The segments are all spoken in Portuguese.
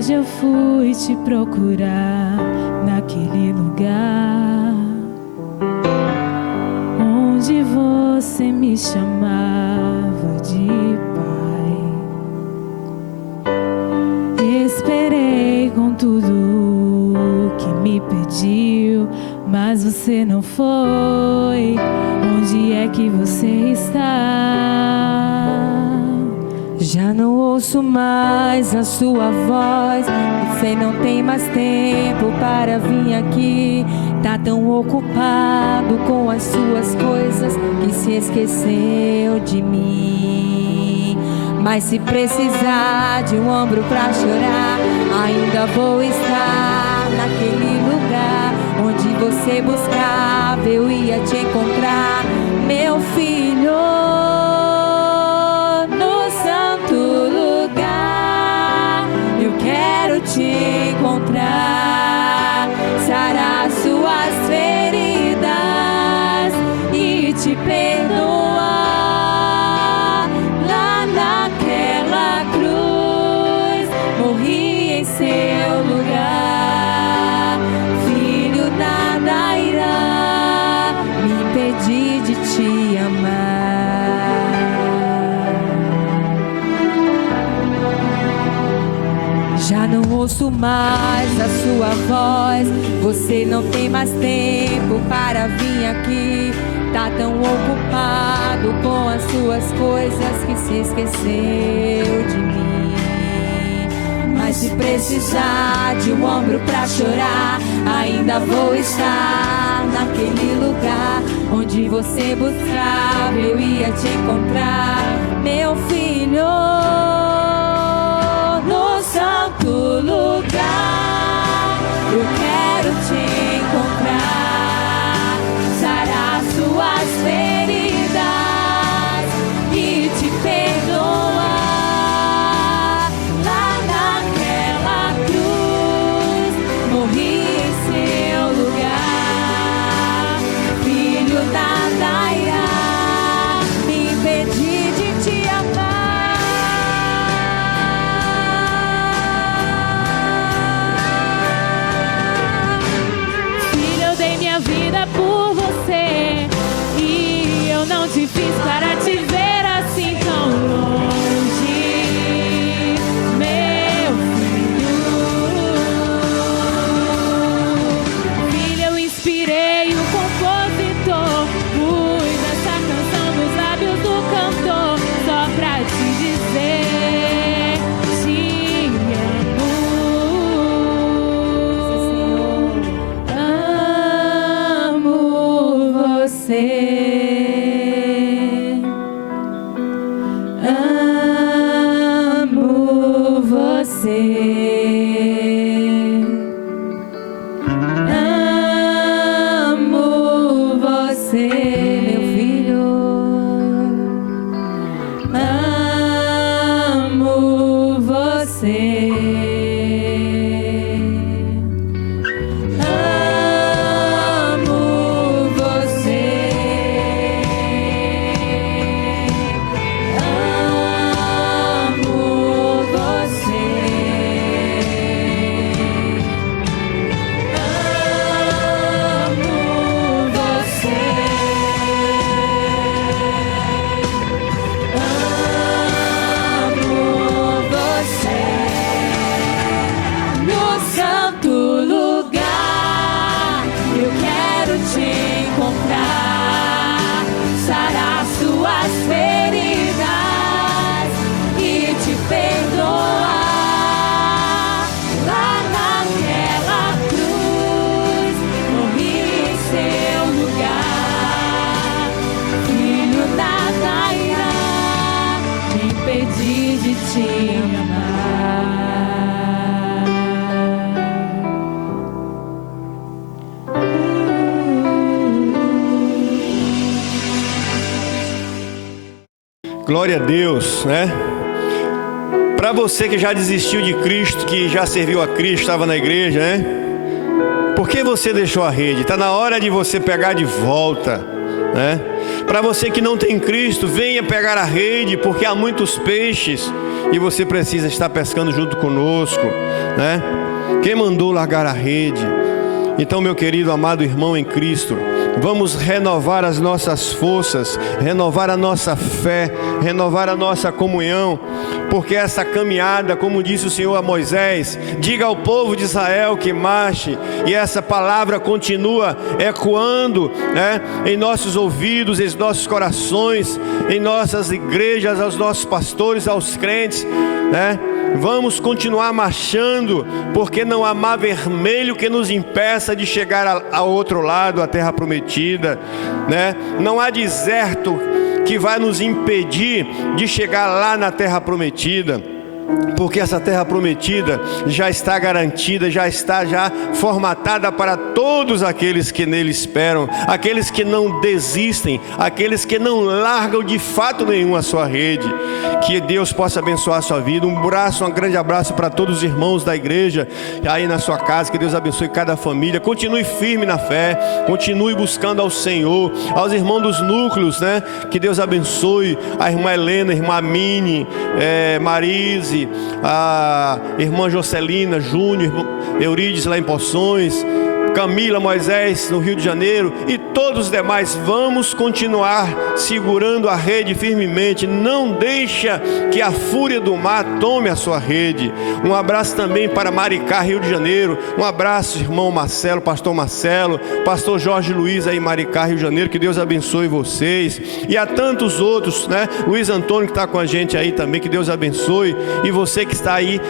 hoje eu fui te procurar naquele lugar onde você me chamava de pai. Esperei com tudo que me pediu, mas você não foi. Onde é que você está? Já não ouço mais a sua voz. Você não tem mais tempo para vir aqui. Tá tão ocupado com as suas coisas que se esqueceu de mim. Mas se precisar de um ombro pra chorar, ainda vou estar naquele lugar onde você buscava, eu ia te encontrar, meu filho. Te encontrar, sarar suas feridas e te perdoar. Lá naquela cruz, morri em seu lugar. Filho, nada irá me impedir de te amar. Já não ouço mais a sua voz. Você não tem mais tempo para vir aqui. Tá tão ocupado com as suas coisas que se esqueceu de mim. Mas se precisar de um ombro pra chorar, ainda vou estar naquele lugar onde você buscava, eu ia te encontrar, meu filho. Lugar, eu quero te encontrar, sarar suas feridas e te perdoar. Lá naquela cruz, morri em seu lugar. Filho, nada irá me impedir de te amar. Vida por você, e eu não te fiz para te ver assim tão longe, meu filho. Filho, eu inspirei o compositor, pus essa canção nos lábios do cantor, só pra te dizer, te amo. Amo você. Amo você, meu filho. Amo você. De te amar. Glória a Deus, né? Para você que já desistiu de Cristo, que já serviu a Cristo, estava na igreja, né? Por que você deixou a rede? Está na hora de você pegar de volta, né? Para você que não tem Cristo, venha pegar a rede, porque há muitos peixes e você precisa estar pescando junto conosco, né? Quem mandou largar a rede? Então, meu querido, amado irmão em Cristo, vamos renovar as nossas forças, renovar a nossa fé, renovar a nossa comunhão, porque essa caminhada, como disse o Senhor a Moisés, diga ao povo de Israel que marche, e essa palavra continua ecoando, né, em nossos ouvidos, em nossos corações, em nossas igrejas, aos nossos pastores, aos crentes, né? Vamos continuar marchando, porque não há mar vermelho que nos impeça de chegar ao outro lado, a terra prometida, né? Não há deserto que vai nos impedir de chegar lá na terra prometida, porque essa terra prometida já está garantida, já está formatada para todos aqueles que nele esperam, aqueles que não desistem, aqueles que não largam de fato nenhum a sua rede. Que Deus possa abençoar a sua vida. Um grande abraço para todos os irmãos da igreja aí na sua casa. Que Deus abençoe cada família. Continue firme na fé, continue buscando ao Senhor. Aos irmãos dos núcleos, né? Que Deus abençoe a irmã Helena, a irmã Mini, Marise, a irmã Jocelina, Júnior, Eurides lá em Poções, Camila, Moisés no Rio de Janeiro e todos os demais. Vamos continuar segurando a rede firmemente. Não deixa que a fúria do mar tome a sua rede. Um abraço também para Maricá, Rio de Janeiro. Um abraço, irmão Marcelo, pastor Jorge Luiz aí em Maricá, Rio de Janeiro. Que Deus abençoe vocês. E a tantos outros, né? Luiz Antônio que está com a gente aí também. Que Deus abençoe. E você que está aí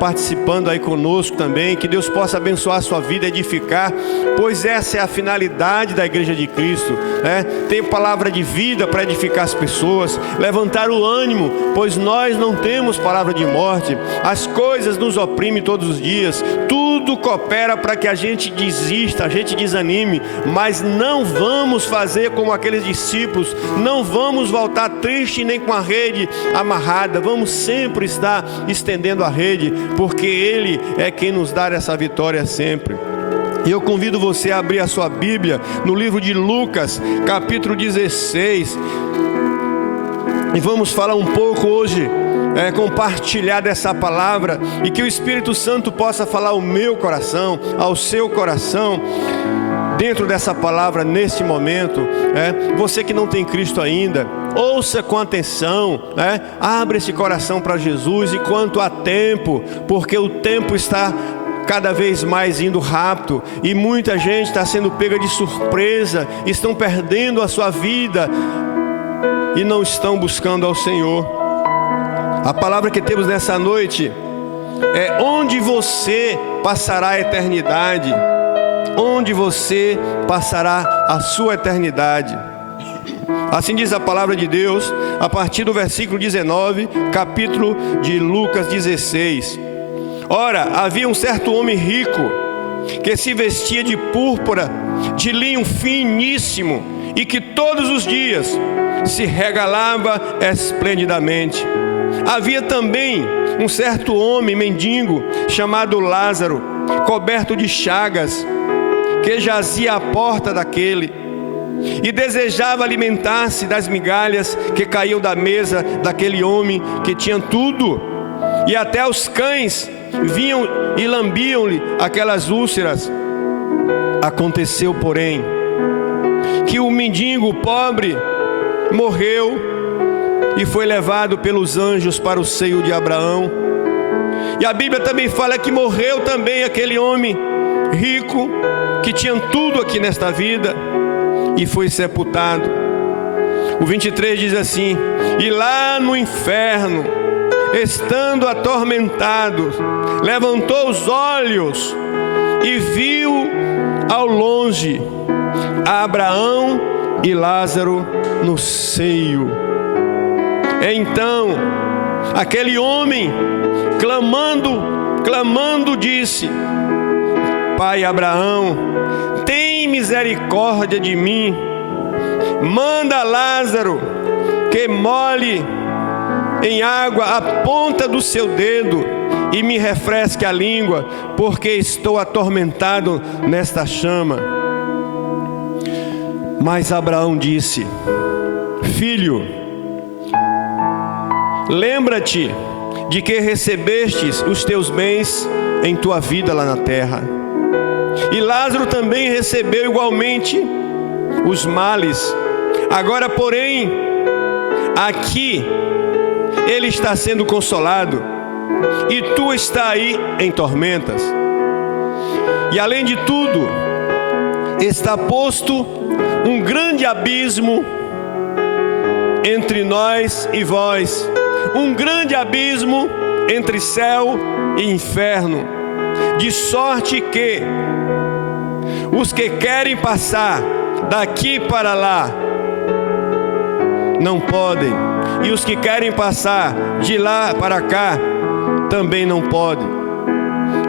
participando aí conosco também. Que Deus possa abençoar a sua vida, edificar, pois essa é a finalidade da Igreja de Cristo, né? Ter palavra de vida para edificar as pessoas, levantar o ânimo, pois nós não temos palavra de morte. As coisas nos oprimem todos os dias, tudo coopera para que a gente desista, a gente desanime, mas não vamos fazer como aqueles discípulos, não vamos voltar triste nem com a rede amarrada, vamos sempre estar estendendo a rede, porque Ele é quem nos dá essa vitória sempre. E eu convido você a abrir a sua Bíblia no livro de Lucas, capítulo 16. E vamos falar um pouco hoje, compartilhar dessa palavra, e que o Espírito Santo possa falar ao meu coração, ao seu coração, dentro dessa palavra neste momento. Você que não tem Cristo ainda, ouça com atenção, abre esse coração para Jesus enquanto há tempo, porque o tempo está cada vez mais indo rápido, e muita gente está sendo pega de surpresa, estão perdendo a sua vida e não estão buscando ao Senhor. A palavra que temos nessa noite é: onde você passará a eternidade? Onde você passará a sua eternidade? Assim diz a palavra de Deus, a partir do versículo 19, capítulo de Lucas 16. Ora, havia um certo homem rico, que se vestia de púrpura, de linho finíssimo, e que todos os dias se regalava esplendidamente. Havia também um certo homem mendigo, chamado Lázaro, coberto de chagas, que jazia à porta daquele, e desejava alimentar-se das migalhas que caíam da mesa daquele homem que tinha tudo, e até os cães vinham e lambiam-lhe aquelas úlceras. Aconteceu, porém, que o mendigo pobre morreu e foi levado pelos anjos para o seio de Abraão. E a Bíblia também fala que morreu também aquele homem rico, que tinha tudo aqui nesta vida, e foi sepultado. O 23 diz assim: e lá no inferno, estando atormentado, levantou os olhos e viu ao longe Abraão e Lázaro no seio. Então aquele homem, clamando, disse: Pai Abraão, tem misericórdia de mim, manda Lázaro que molhe em água a ponta do seu dedo e me refresque a língua, porque estou atormentado nesta chama. Mas Abraão disse: filho, lembra-te de que recebestes os teus bens em tua vida lá na terra, e Lázaro também recebeu igualmente os males. Agora, porém, aqui ele está sendo consolado, e tu está aí em tormentas. E além de tudo, está posto um grande abismo entre nós e vós, um grande abismo entre céu e inferno, de sorte que os que querem passar daqui para lá não podem, e os que querem passar de lá para cá também não podem.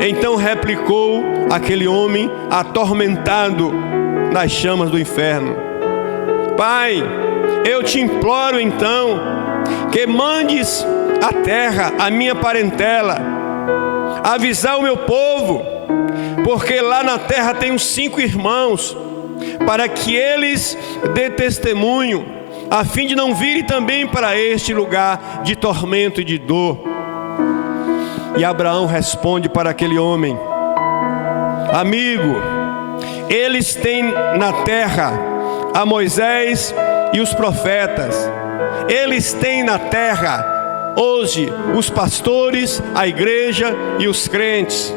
Então replicou aquele homem atormentado nas chamas do inferno: Pai, eu te imploro então que mandes à terra a minha parentela, avisar o meu povo, porque lá na terra tenho 5 irmãos, para que eles dê testemunho, a fim de não virem também para este lugar de tormento e de dor. E Abraão responde para aquele homem: amigo, eles têm na terra a Moisés e os profetas. Eles têm na terra hoje os pastores, a igreja e os crentes.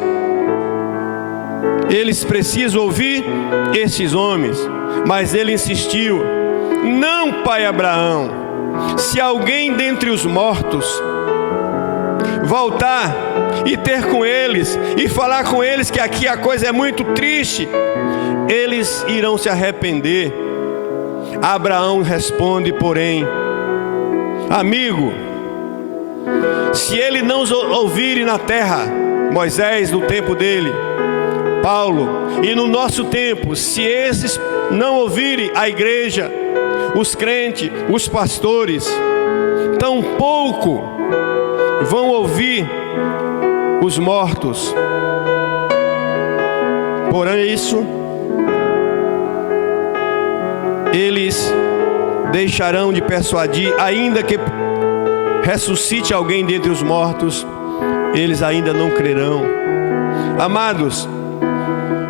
Eles precisam ouvir esses homens. Mas ele insistiu: não, pai Abraão, se alguém dentre os mortos voltar e ter com eles e falar com eles que aqui a coisa é muito triste, eles irão se arrepender. Abraão responde, porém: amigo, se ele não ouvirem na terra, Moisés no tempo dele, Paulo, e no nosso tempo, se esses não ouvirem a igreja, os crentes, os pastores, tampouco vão ouvir os mortos. Porém isso, eles deixarão de persuadir, ainda que ressuscite alguém dentre os mortos, eles ainda não crerão. Amados,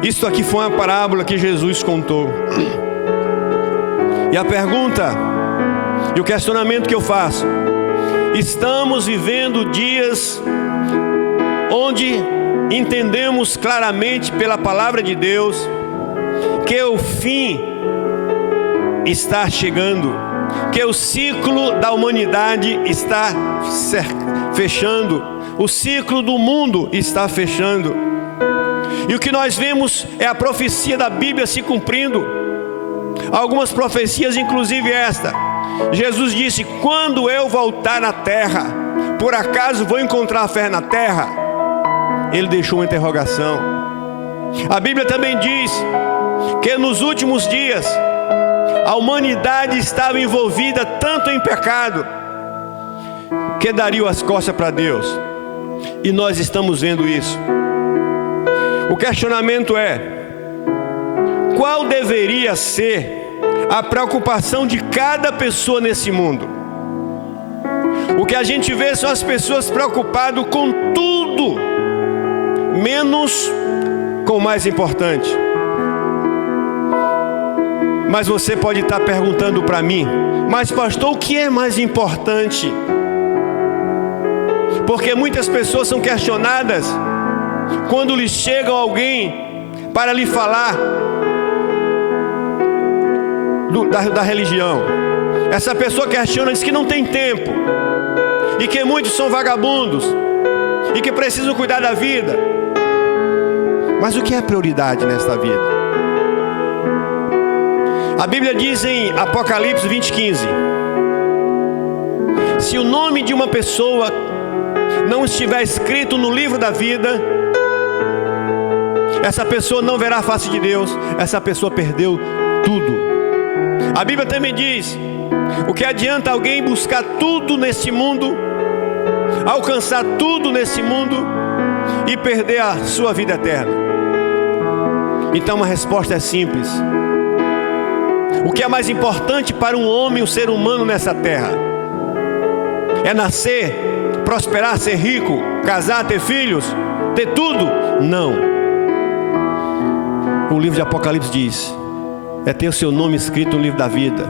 isso aqui foi uma parábola que Jesus contou. E a pergunta e o questionamento que eu faço: estamos vivendo dias onde entendemos claramente pela palavra de Deus que o fim está chegando, que o ciclo da humanidade está fechando, o ciclo do mundo está fechando. E o que nós vemos é a profecia da Bíblia se cumprindo. Algumas profecias, inclusive esta: Jesus disse: quando eu voltar na terra, por acaso vou encontrar fé na terra? Ele deixou uma interrogação. A Bíblia também diz que nos últimos dias a humanidade estava envolvida tanto em pecado que daria as costas para Deus. E nós estamos vendo isso. O questionamento é: qual deveria ser a preocupação de cada pessoa nesse mundo? O que a gente vê são as pessoas preocupadas com tudo, menos com o mais importante. Mas você pode estar perguntando para mim: mas pastor, o que é mais importante? Porque muitas pessoas são questionadas quando lhes chega alguém para lhe falar da religião. Essa pessoa questiona, diz que não tem tempo, e que muitos são vagabundos, e que precisam cuidar da vida. Mas o que é prioridade nesta vida? A Bíblia diz em Apocalipse 20:15: se o nome de uma pessoa não estiver escrito no livro da vida, essa pessoa não verá a face de Deus, essa pessoa perdeu tudo. A Bíblia também diz: o que adianta alguém buscar tudo nesse mundo, alcançar tudo nesse mundo e perder a sua vida eterna? Então a resposta é simples: O que é mais importante para um homem, um ser humano nessa terra? É nascer, prosperar, ser rico, casar, ter filhos, ter tudo? Não. O livro de Apocalipse diz: é ter o seu nome escrito no livro da vida.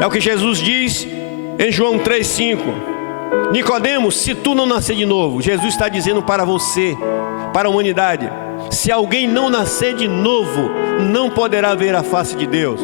É o que Jesus diz em João 3,5. Nicodemos, se tu não nascer de novo, Jesus está dizendo para você, para a humanidade: se alguém não nascer de novo, não poderá ver a face de Deus.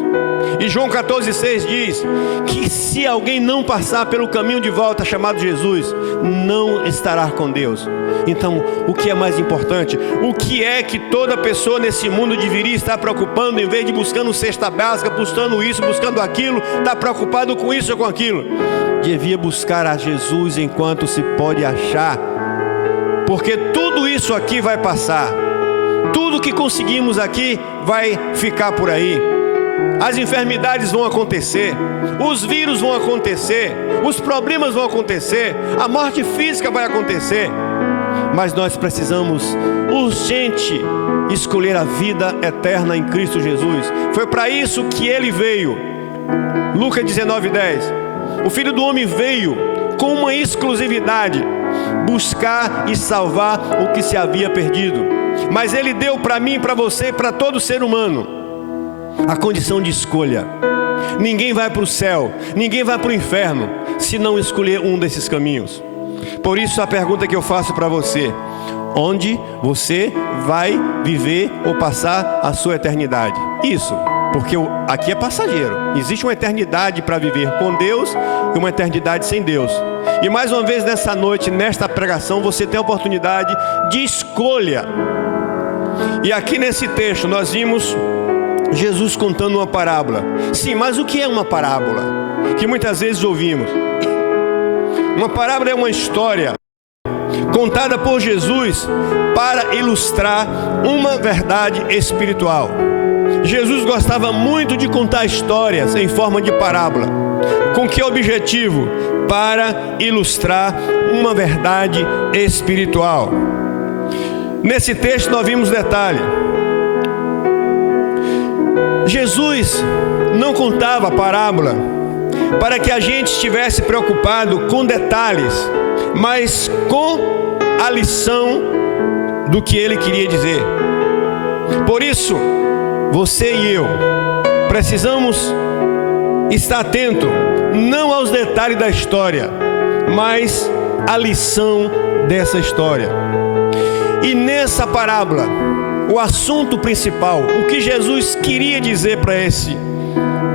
E João 14,6 diz que se alguém não passar pelo caminho de volta chamado Jesus, não estará com Deus. Então, o que é mais importante? O que é que toda pessoa nesse mundo deveria estar preocupando, em vez de buscando cesta básica, buscando isso, buscando aquilo, está preocupado com isso ou com aquilo? Devia buscar a Jesus enquanto se pode achar, porque tudo isso aqui vai passar. Tudo que conseguimos aqui vai ficar por aí. As enfermidades vão acontecer, os vírus vão acontecer, os problemas vão acontecer, a morte física vai acontecer. Mas nós precisamos urgente escolher a vida eterna em Cristo Jesus. Foi para isso que Ele veio. Lucas 19:10. O Filho do Homem veio com uma exclusividade: buscar e salvar o que se havia perdido. Mas Ele deu para mim, para você, para todo ser humano, a condição de escolha. Ninguém vai para o céu, ninguém vai para o inferno, se não escolher um desses caminhos. Por isso a pergunta que eu faço para você: onde você vai viver ou passar a sua eternidade? Isso, porque aqui é passageiro. Existe uma eternidade para viver com Deus e uma eternidade sem Deus. E mais uma vez nessa noite, nesta pregação, você tem a oportunidade de escolha. E aqui nesse texto nós vimos Jesus contando uma parábola. Sim, mas o que é uma parábola? Que muitas vezes ouvimos. Uma parábola é uma história contada por Jesus para ilustrar uma verdade espiritual. Jesus gostava muito de contar histórias em forma de parábola. Com que objetivo? Para ilustrar uma verdade espiritual. Nesse texto nós vimos detalhe. Jesus não contava parábola para que a gente estivesse preocupado com detalhes, mas com a lição do que Ele queria dizer. Por isso, você e eu precisamos estar atento não aos detalhes da história, mas à lição dessa história. E nessa parábola, o assunto principal, o que Jesus queria dizer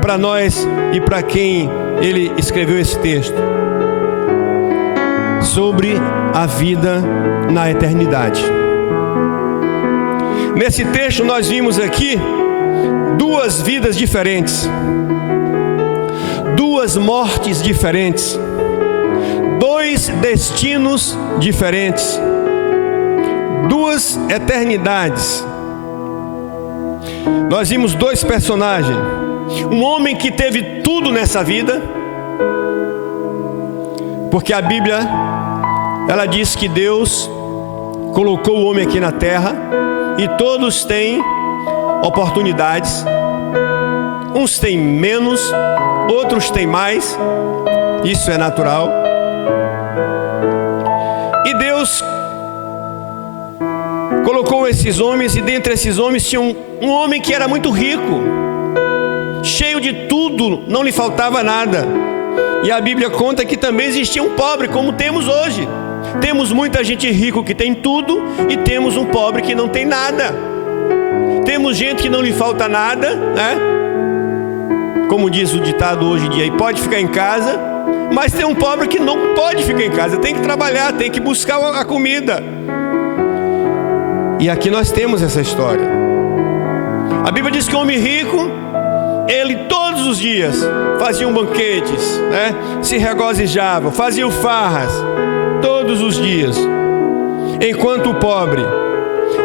para nós e para quem Ele escreveu esse texto, sobre a vida na eternidade. Nesse texto nós vimos aqui duas vidas diferentes, duas mortes diferentes, dois destinos diferentes, duas eternidades. Nós vimos dois personagens: um homem que teve tudo nessa vida, porque a Bíblia, ela diz que Deus colocou o homem aqui na terra e todos têm oportunidades. Uns têm menos, outros têm mais, isso é natural. E Deus colocou esses homens, e dentre esses homens tinha um homem que era muito rico, cheio de tudo, não lhe faltava nada. E a Bíblia conta que também existia um pobre, como temos hoje. Temos muita gente rica que tem tudo, e temos um pobre que não tem nada. Temos gente que não lhe falta nada, né? Como diz o ditado hoje em dia, e pode ficar em casa. Mas tem um pobre que não pode ficar em casa, tem que trabalhar, tem que buscar a comida. E aqui nós temos essa história. A Bíblia diz que o homem rico, ele todos os dias fazia banquetes, né? Se regozijava, fazia farras, todos os dias. Enquanto o pobre,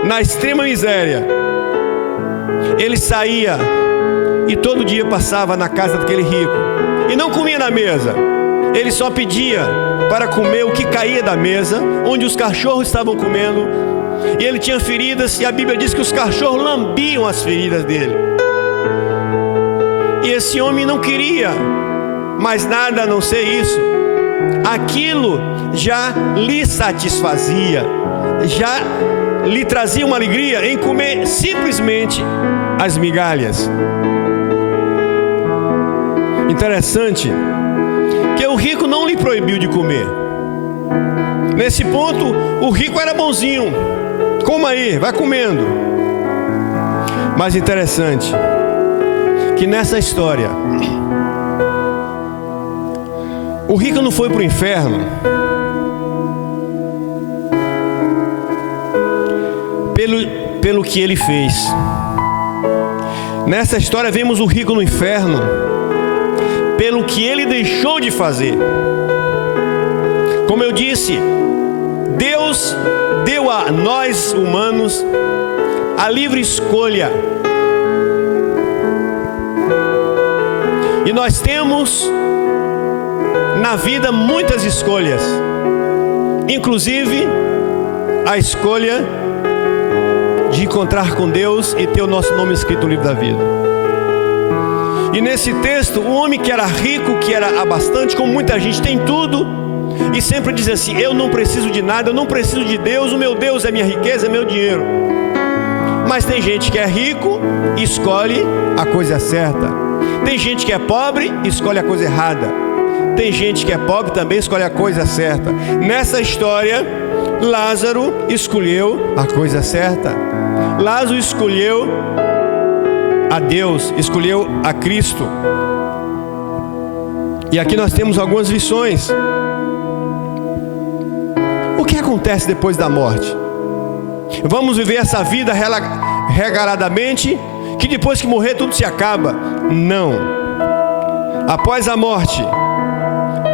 na extrema miséria, ele saía e todo dia passava na casa daquele rico e não comia na mesa. Ele só pedia para comer o que caía da mesa, onde os cachorros estavam comendo. E ele tinha feridas, e a Bíblia diz que os cachorros lambiam as feridas dele. E esse homem não queria mais nada a não ser isso. Aquilo já lhe satisfazia, já lhe trazia uma alegria em comer simplesmente as migalhas. Interessante que o rico não lhe proibiu de comer. Nesse ponto, o rico era bonzinho. Coma aí, vai comendo. Mas interessante que nessa história, o rico não foi para o inferno pelo que ele fez. Nessa história vemos o rico no inferno pelo que ele deixou de fazer. Como eu disse, Deus deu a nós humanos a livre escolha. E nós temos na vida muitas escolhas, inclusive a escolha de encontrar com Deus e ter o nosso nome escrito no livro da vida. E nesse texto, o homem que era rico, que era abastante, como muita gente tem tudo, e sempre diz assim: eu não preciso de nada, eu não preciso de Deus, o meu Deus é minha riqueza, é meu dinheiro. Mas tem gente que é rico e escolhe a coisa certa. Tem gente que é pobre e escolhe a coisa errada. Tem gente que é pobre também escolhe a coisa certa. Nessa história, Lázaro escolheu a coisa certa. Lázaro escolheu a Deus, escolheu a Cristo. E aqui nós temos algumas lições. O que acontece depois da morte? Vamos viver essa vida regaladamente, que depois que morrer tudo se acaba? Não. Após a morte,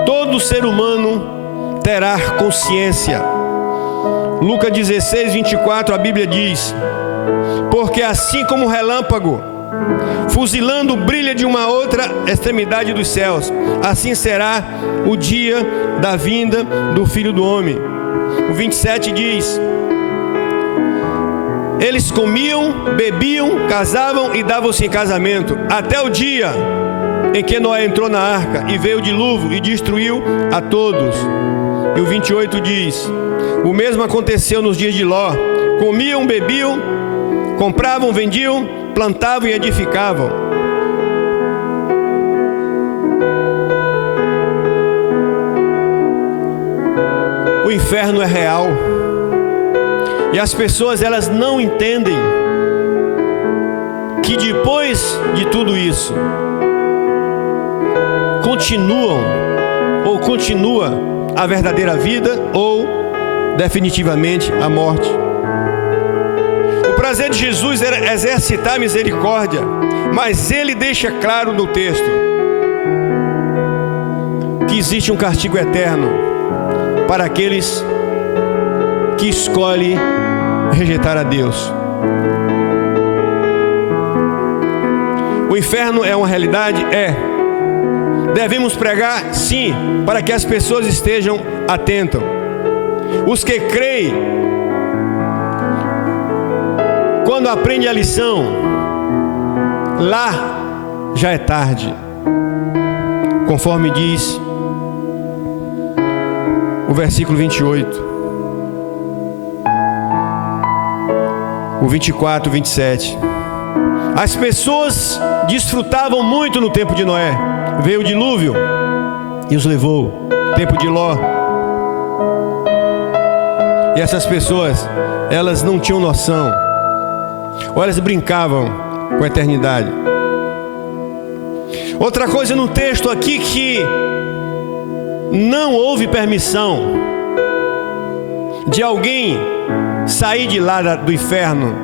todo ser humano terá consciência. Lucas 16, 24, a Bíblia diz: porque assim como o relâmpago fuzilando brilha de uma outra extremidade dos céus, assim será o dia da vinda do Filho do Homem. O 27 diz: eles comiam, bebiam, casavam e davam-se em casamento, até o dia em que Noé entrou na arca e veio o dilúvio e destruiu a todos. E o 28 diz: o mesmo aconteceu nos dias de Ló. Comiam, bebiam, compravam, vendiam, plantavam e edificavam. O inferno é real. E as pessoas, elas não entendem que depois de tudo isso continua a verdadeira vida ou definitivamente a morte. O prazer de Jesus era exercitar a misericórdia, mas ele deixa claro no texto que existe um castigo eterno para aqueles que escolhem rejeitar a Deus. O inferno é uma realidade? É. Devemos pregar? Sim, para que as pessoas estejam atentas. Os que creem, quando aprendem a lição, lá já é tarde. Conforme diz o versículo 28. O 24, 27. As pessoas desfrutavam muito no tempo de Noé. Veio o dilúvio e os levou. Tempo de Ló. E essas pessoas, elas não tinham noção, ou elas brincavam com a eternidade. Outra coisa no texto aqui, que não houve permissão de alguém sair de lá do inferno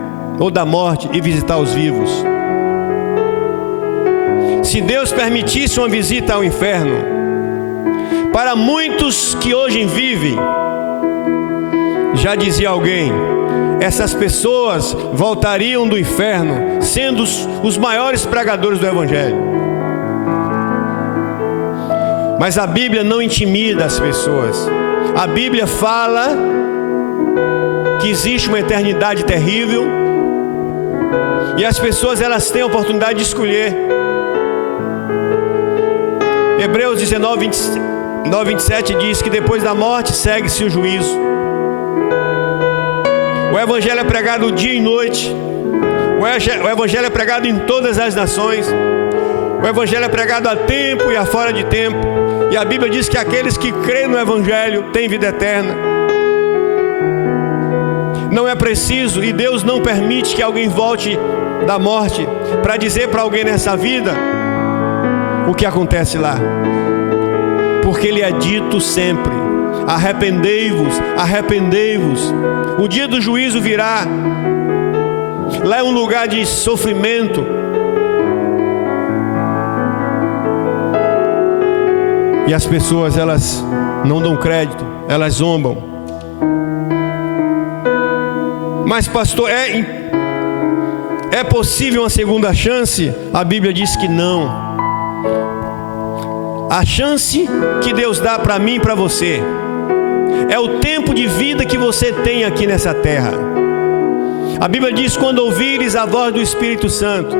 ou da morte e visitar os vivos. Se Deus permitisse uma visita ao inferno, para muitos que hoje vivem, já dizia alguém, essas pessoas voltariam do inferno sendo os maiores pregadores do Evangelho. Mas a Bíblia não intimida as pessoas. A Bíblia fala que existe uma eternidade terrível e as pessoas, elas têm a oportunidade de escolher. Hebreus 19:27 diz que depois da morte segue-se o juízo. O Evangelho é pregado dia e noite. O Evangelho é pregado em todas as nações. O Evangelho é pregado a tempo e a fora de tempo. E a Bíblia diz que aqueles que creem no Evangelho têm vida eterna. Não é preciso, e Deus não permite que alguém volte da morte para dizer para alguém nessa vida o que acontece lá. Porque Ele é dito sempre: arrependei-vos, arrependei-vos. O dia do juízo virá. Lá é um lugar de sofrimento. E as pessoas, elas não dão crédito, elas zombam. Mas pastor, é possível uma segunda chance? A Bíblia diz que não. A chance que Deus dá para mim e para você é o tempo de vida que você tem aqui nessa terra. A Bíblia diz: quando ouvires a voz do Espírito Santo.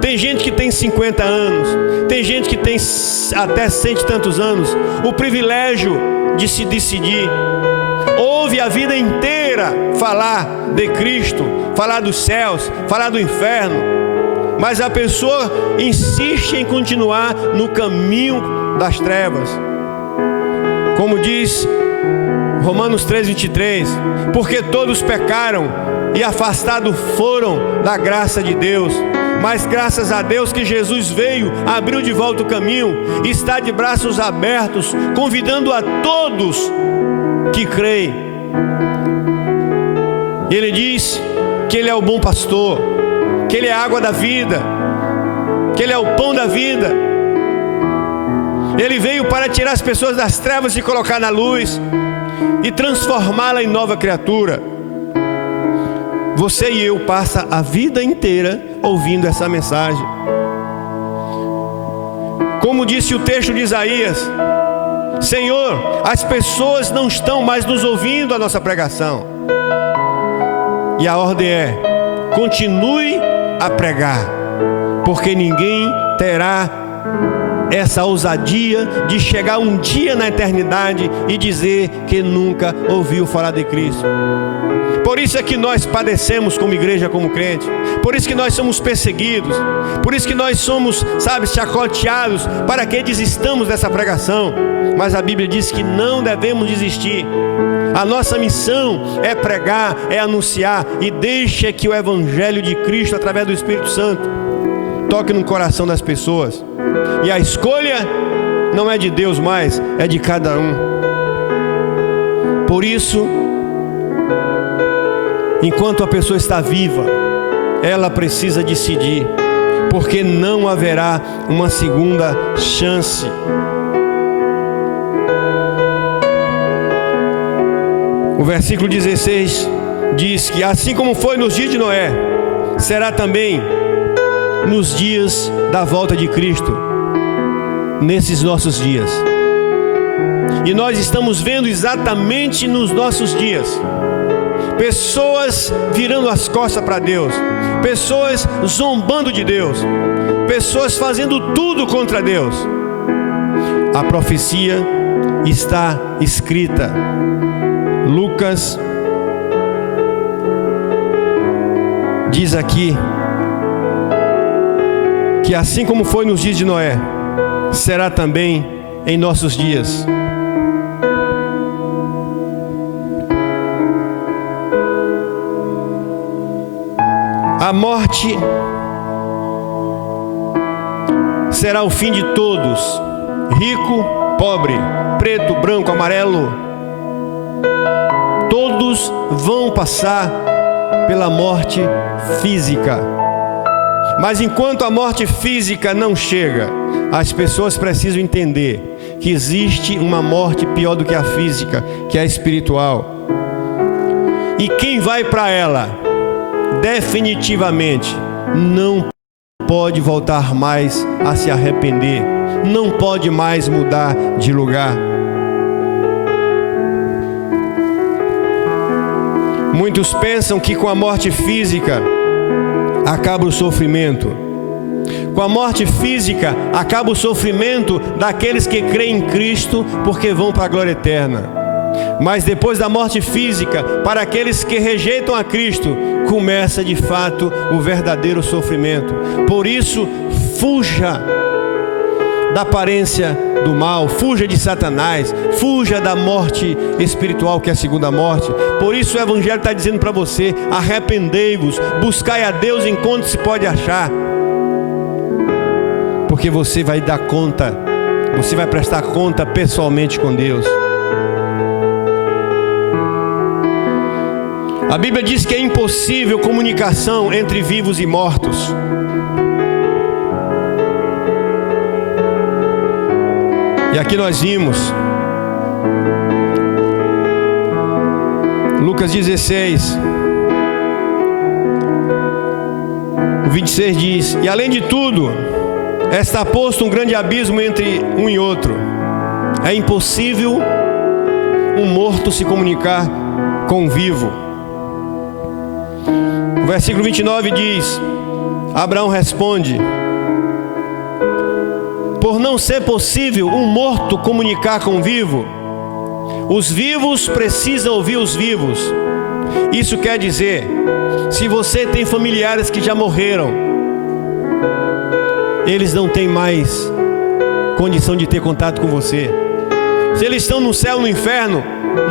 Tem gente que tem 50 anos, tem gente que tem até 100 e tantos anos, o privilégio de se decidir. Ouve a vida inteira falar de Cristo, falar dos céus, falar do inferno, mas a pessoa insiste em continuar no caminho das trevas. Como diz Romanos 3:23, porque todos pecaram e afastados foram da graça de Deus. Mas graças a Deus que Jesus veio, abriu de volta o caminho, e está de braços abertos, convidando a todos que creem. Ele diz que Ele é o bom pastor, que Ele é a água da vida, que Ele é o pão da vida. Ele veio para tirar as pessoas das trevas e colocar na luz, e transformá-la em nova criatura. Você e eu passa a vida inteira ouvindo essa mensagem. Como disse o texto de Isaías: Senhor, as pessoas não estão mais nos ouvindo a nossa pregação. E a ordem é: continue a pregar, porque ninguém terá essa ousadia de chegar um dia na eternidade e dizer que nunca ouviu falar de Cristo. Por isso é que nós padecemos como igreja, como crente. Por isso que nós somos perseguidos. Por isso que nós somos, chacoteados para que desistamos dessa pregação. Mas a Bíblia diz que não devemos desistir. A nossa missão é pregar, é anunciar, e deixa que o Evangelho de Cristo, através do Espírito Santo, toque no coração das pessoas. E a escolha não é de Deus mais, é de cada um. Por isso, enquanto a pessoa está viva, ela precisa decidir, porque não haverá uma segunda chance. O versículo 16 diz que assim como foi nos dias de Noé, será também nos dias da volta de Cristo, nesses nossos dias. E nós estamos vendo exatamente nos nossos dias pessoas virando as costas para Deus, pessoas zombando de Deus, pessoas fazendo tudo contra Deus. A profecia está escrita. Lucas diz aqui que assim como foi nos dias de Noé, será também em nossos dias. A morte será o fim de todos, rico, pobre, preto, branco, amarelo. Todos vão passar pela morte física. Mas enquanto a morte física não chega, as pessoas precisam entender que existe uma morte pior do que a física, que é a espiritual. E quem vai para ela, definitivamente, não pode voltar mais a se arrepender, não pode mais mudar de lugar. Muitos pensam que com a morte física acaba o sofrimento. Com a morte física, acaba o sofrimento daqueles que creem em Cristo, porque vão para a glória eterna. Mas depois da morte física, para aqueles que rejeitam a Cristo, começa de fato o verdadeiro sofrimento. Por isso, fuja da aparência do mal, fuja de Satanás, fuja da morte espiritual, que é a segunda morte. Por isso o Evangelho está dizendo para você: arrependei-vos, buscai a Deus enquanto se pode achar, porque você vai dar conta, você vai prestar conta pessoalmente com Deus. A Bíblia diz que é impossível comunicação entre vivos e mortos. E aqui nós vimos Lucas 16, o 26 diz: e além de tudo, está posto um grande abismo entre um e outro. É impossível um morto se comunicar com um vivo. O versículo 29 diz: Abraão responde: por não ser possível um morto comunicar com um vivo, os vivos precisam ouvir os vivos. Isso quer dizer, se você tem familiares que já morreram, eles não têm mais condição de ter contato com você. Se eles estão no céu ou no inferno,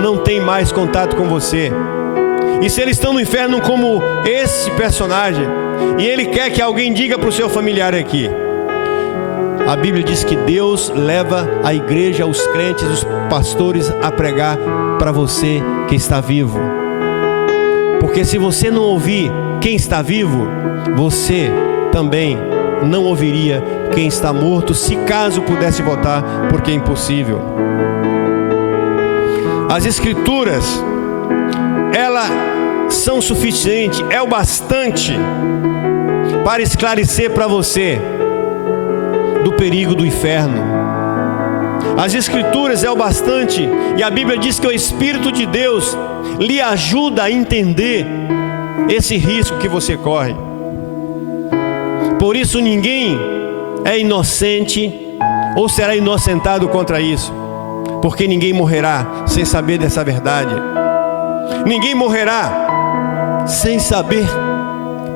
não tem mais contato com você. E se eles estão no inferno como esse personagem, e ele quer que alguém diga para o seu familiar aqui, a Bíblia diz que Deus leva a igreja, os crentes, os pastores a pregar para você que está vivo. Porque se você não ouvir quem está vivo, você também não ouviria quem está morto, se caso pudesse votar, porque é impossível. As Escrituras, elas são suficientes, é o bastante para esclarecer para você do perigo do inferno. As Escrituras é o bastante, e a Bíblia diz que o Espírito de Deus lhe ajuda a entender esse risco que você corre. Por isso ninguém é inocente ou será inocentado contra isso, porque ninguém morrerá sem saber dessa verdade. Ninguém morrerá sem saber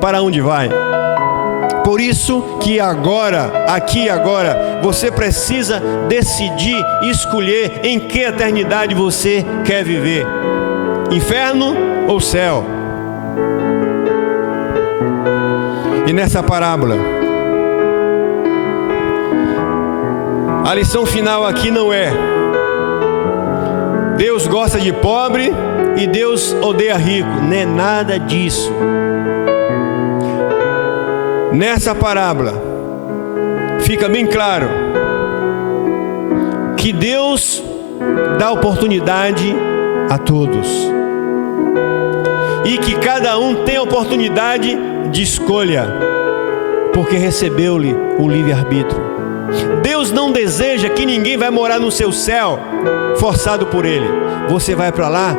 para onde vai. Por isso que agora, aqui e agora, você precisa decidir, escolher em que eternidade você quer viver: inferno ou céu. E nessa parábola, a lição final aqui não é: Deus gosta de pobre e Deus odeia rico. Não é nada disso. Nessa parábola fica bem claro que Deus dá oportunidade a todos, e que cada um tem a oportunidade de escolha, porque recebeu-lhe o livre-arbítrio. Deus não deseja que ninguém vai morar no seu céu forçado por Ele. Você vai para lá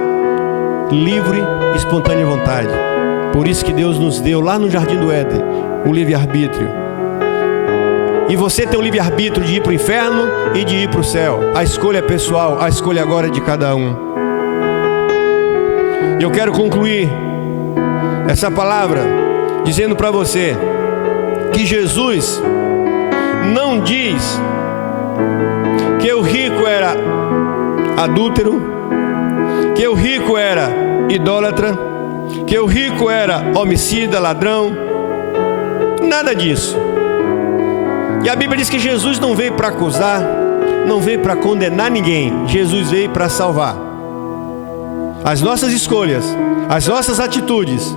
livre, espontânea vontade. Por isso que Deus nos deu lá no Jardim do Éden o livre-arbítrio. E você tem o livre-arbítrio de ir para o inferno e de ir para o céu. A escolha é pessoal, a escolha agora é de cada um. Eu quero concluir essa palavra dizendo para você que Jesus não diz que o rico era adúltero, que o rico era idólatra, que o rico era homicida, ladrão. Nada disso. E a Bíblia diz que Jesus não veio para acusar, não veio para condenar ninguém. Jesus veio para salvar. As nossas escolhas, as nossas atitudes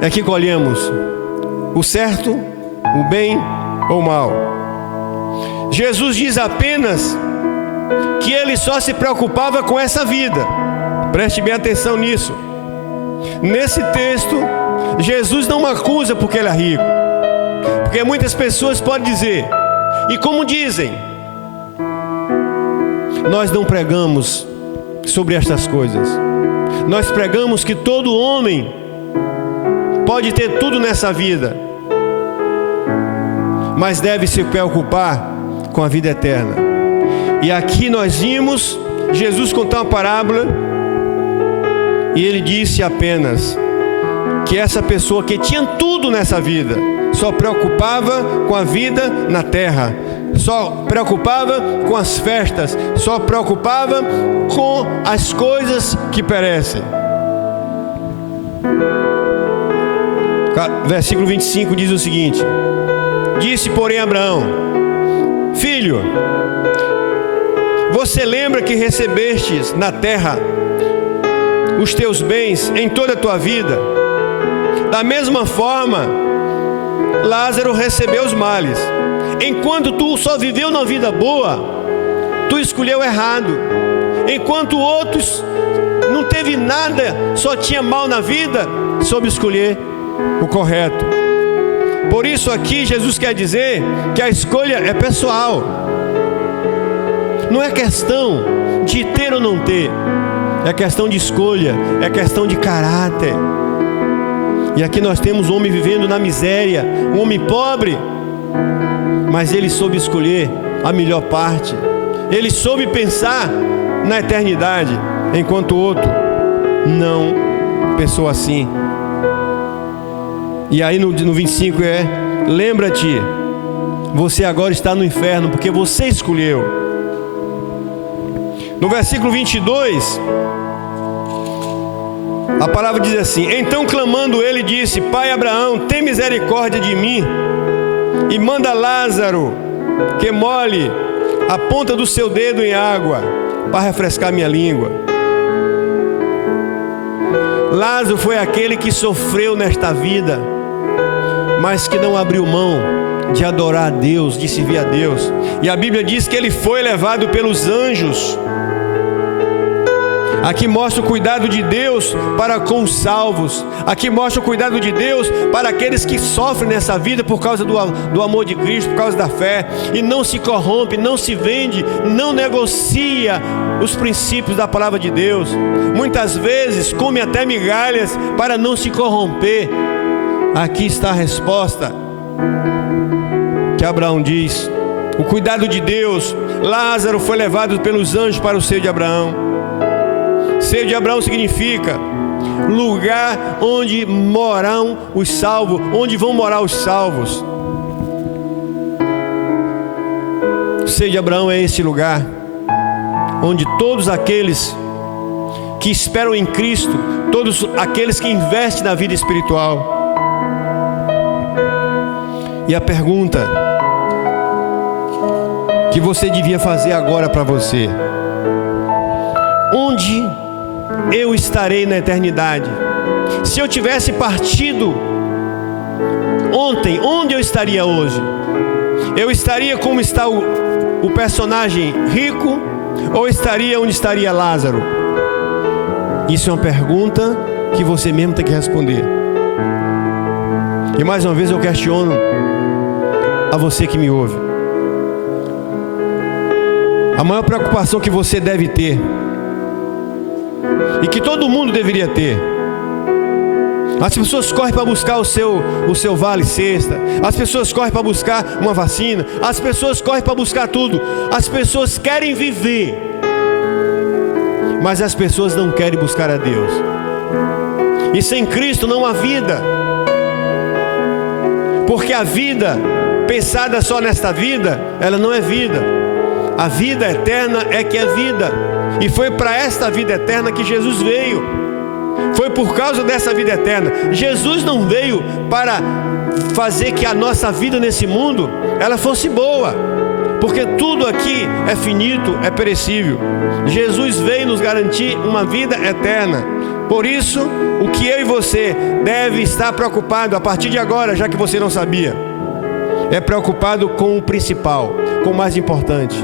é que colhemos o certo, o bem ou o mal. Jesus diz apenas que ele só se preocupava com essa vida. Preste bem atenção nisso. Nesse texto, Jesus não acusa porque ele é rico, porque muitas pessoas podem dizer, e como dizem, nós não pregamos sobre estas coisas. Nós pregamos que todo homem pode ter tudo nessa vida, mas deve se preocupar com a vida eterna. E aqui nós vimos Jesus contar uma parábola, e ele disse apenas que essa pessoa que tinha tudo nessa vida só preocupava com a vida na terra, só preocupava com as festas, só preocupava com as coisas que perecem. Versículo 25 diz o seguinte: disse, porém, Abraão: filho, você lembra que recebestes na terra os teus bens em toda a tua vida? Da mesma forma, Lázaro recebeu os males. Enquanto tu só viveu na vida boa, tu escolheu errado. Enquanto outros não teve nada, só tinha mal na vida, soube escolher o correto. Por isso aqui Jesus quer dizer que a escolha é pessoal. Não é questão de ter ou não ter, é questão de escolha, é questão de caráter. E aqui nós temos um homem vivendo na miséria, um homem pobre, mas ele soube escolher a melhor parte. Ele soube pensar na eternidade, enquanto o outro não pensou assim. E aí no 25 lembra-te, você agora está no inferno, porque você escolheu. No versículo 22, a palavra diz assim: então clamando ele disse, pai Abraão, tem misericórdia de mim, e manda Lázaro que molhe a ponta do seu dedo em água, para refrescar minha língua. Lázaro foi aquele que sofreu nesta vida, mas que não abriu mão de adorar a Deus, de servir a Deus. E a Bíblia diz que ele foi levado pelos anjos. Aqui mostra o cuidado de Deus para com os salvos. Aqui mostra o cuidado de Deus para aqueles que sofrem nessa vida por causa do amor de Cristo, por causa da fé. E não se corrompe, não se vende, não negocia os princípios da palavra de Deus. Muitas vezes come até migalhas para não se corromper. Aqui está a resposta que Abraão diz. O cuidado de Deus. Lázaro foi levado pelos anjos para o seio de Abraão. Seio de Abraão significa lugar onde moram os salvos, onde vão morar os salvos. O seio de Abraão é esse lugar onde todos aqueles que esperam em Cristo, todos aqueles que investem na vida espiritual. E a pergunta que você devia fazer agora para você: onde eu estarei na eternidade? Se eu tivesse partido ontem, onde eu estaria hoje? Eu estaria como está o personagem rico, ou estaria onde estaria Lázaro? Isso é uma pergunta que você mesmo tem que responder. E mais uma vez eu questiono a você que me ouve. A maior preocupação que você deve ter, e que todo mundo deveria ter: as pessoas correm para buscar o seu vale cesta, as pessoas correm para buscar uma vacina, as pessoas correm para buscar tudo, as pessoas querem viver, mas as pessoas não querem buscar a Deus. E sem Cristo não há vida, porque a vida pensada só nesta vida, ela não é vida. A vida eterna é que é vida, e foi para esta vida eterna que Jesus veio. Foi por causa dessa vida eterna. Jesus não veio para fazer que a nossa vida nesse mundo ela fosse boa, porque tudo aqui é finito, é perecível. Jesus veio nos garantir uma vida eterna. Por isso, o que eu e você deve estar preocupado a partir de agora, já que você não sabia, é preocupado com o principal, com o mais importante,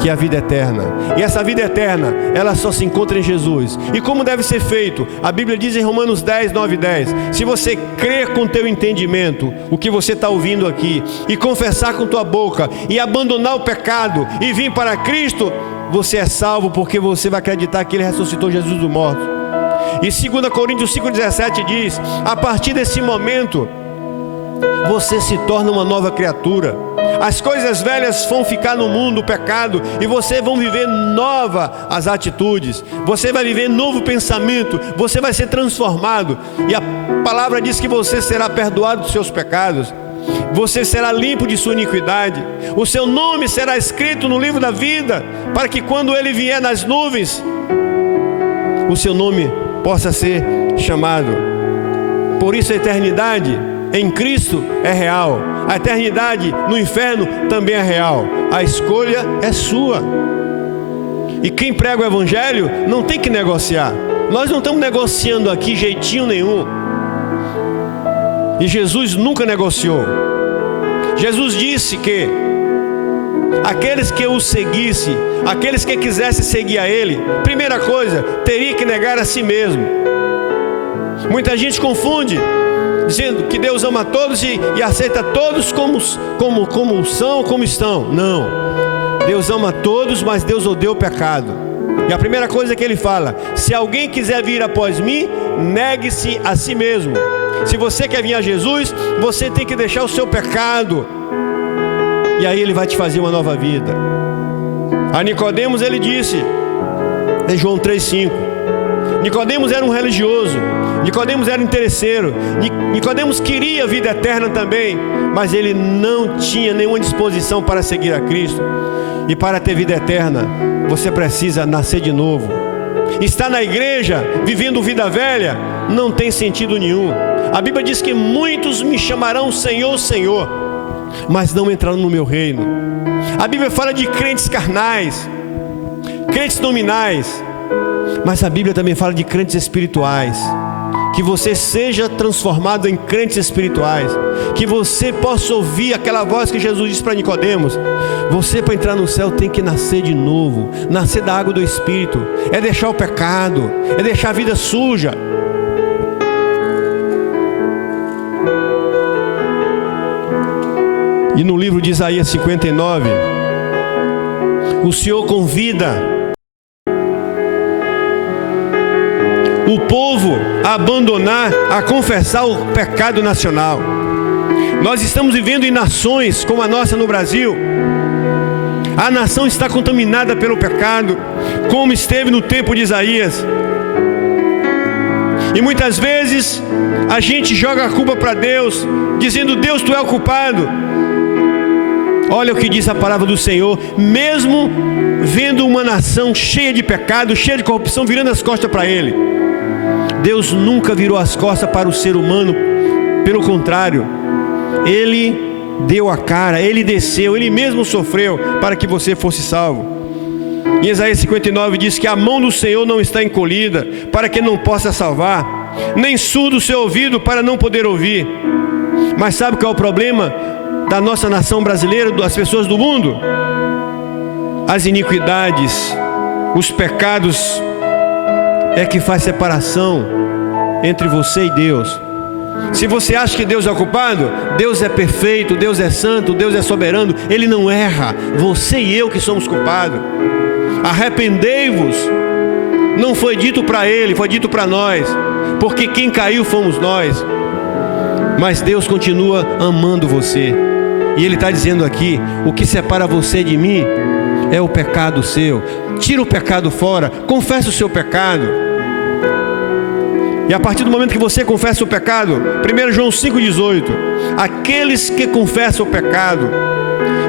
que é a vida eterna. E essa vida eterna, ela só se encontra em Jesus. E como deve ser feito? A Bíblia diz em Romanos 10, 9 e 10: se você crer com teu entendimento o que você está ouvindo aqui, e confessar com tua boca, e abandonar o pecado, e vir para Cristo, você é salvo, porque você vai acreditar que Ele ressuscitou Jesus dos mortos. E 2 Coríntios 5,17 diz: a partir desse momento, você se torna uma nova criatura. As coisas velhas vão ficar no mundo, o pecado, e você vai viver nova as atitudes, você vai viver novo pensamento, você vai ser transformado, e a palavra diz que você será perdoado dos seus pecados, você será limpo de sua iniquidade, o seu nome será escrito no livro da vida, para que quando ele vier nas nuvens, o seu nome possa ser chamado. Por isso a eternidade em Cristo é real, a eternidade no inferno também é real. A escolha é sua. E quem prega o evangelho não tem que negociar. Nós não estamos negociando aqui jeitinho nenhum. E Jesus nunca negociou. Jesus disse que aqueles que o seguissem, aqueles que quisessem seguir a Ele, primeira coisa, teria que negar a si mesmo. Muita gente confunde, dizendo que Deus ama todos e aceita todos como são, como estão. Não, Deus ama todos, mas Deus odeia o pecado. E a primeira coisa que Ele fala: se alguém quiser vir após mim, negue-se a si mesmo. Se você quer vir a Jesus, você tem que deixar o seu pecado, e aí Ele vai te fazer uma nova vida. A Nicodemos Ele disse, em João 3,5, Nicodemos era um religioso, Nicodemos era interesseiro, Nicodemos queria a vida eterna também, mas ele não tinha nenhuma disposição para seguir a Cristo. E para ter vida eterna, você precisa nascer de novo. Estar na igreja, vivendo vida velha, não tem sentido nenhum. A Bíblia diz que muitos me chamarão Senhor, Senhor, mas não entrarão no meu reino. A Bíblia fala de crentes carnais, crentes nominais, mas a Bíblia também fala de crentes espirituais. Que você seja transformado em crentes espirituais, que você possa ouvir aquela voz que Jesus disse para Nicodemos: você, para entrar no céu, tem que nascer de novo, nascer da água do Espírito, é deixar o pecado, é deixar a vida suja. E no livro de Isaías 59, o Senhor convida o povo a abandonar, a confessar o pecado nacional. Nós estamos vivendo em nações como a nossa no Brasil. A nação está contaminada pelo pecado, como esteve no tempo de Isaías. E muitas vezes a gente joga a culpa para Deus, dizendo: Deus, tu é o culpado. Olha o que diz a palavra do Senhor: mesmo vendo uma nação cheia de pecado, cheia de corrupção, virando as costas para Ele, Deus nunca virou as costas para o ser humano. Pelo contrário, Ele deu a cara, Ele desceu, Ele mesmo sofreu para que você fosse salvo. Em Isaías 59 diz que a mão do Senhor não está encolhida para que não possa salvar, nem surdo o seu ouvido para não poder ouvir. Mas sabe qual é o problema da nossa nação brasileira, das pessoas do mundo? As iniquidades, os pecados é que faz separação entre você e Deus. Se você acha que Deus é o culpado, Deus é perfeito, Deus é santo, Deus é soberano, Ele não erra. Você e eu que somos culpados. Arrependei-vos. Não foi dito para Ele, foi dito para nós, porque quem caiu fomos nós. Mas Deus continua amando você, e Ele está dizendo aqui: o que separa você de mim é o pecado seu. Tira o pecado fora, confessa o seu pecado. E a partir do momento que você confessa o pecado, 1 João 5,18, aqueles que confessam o pecado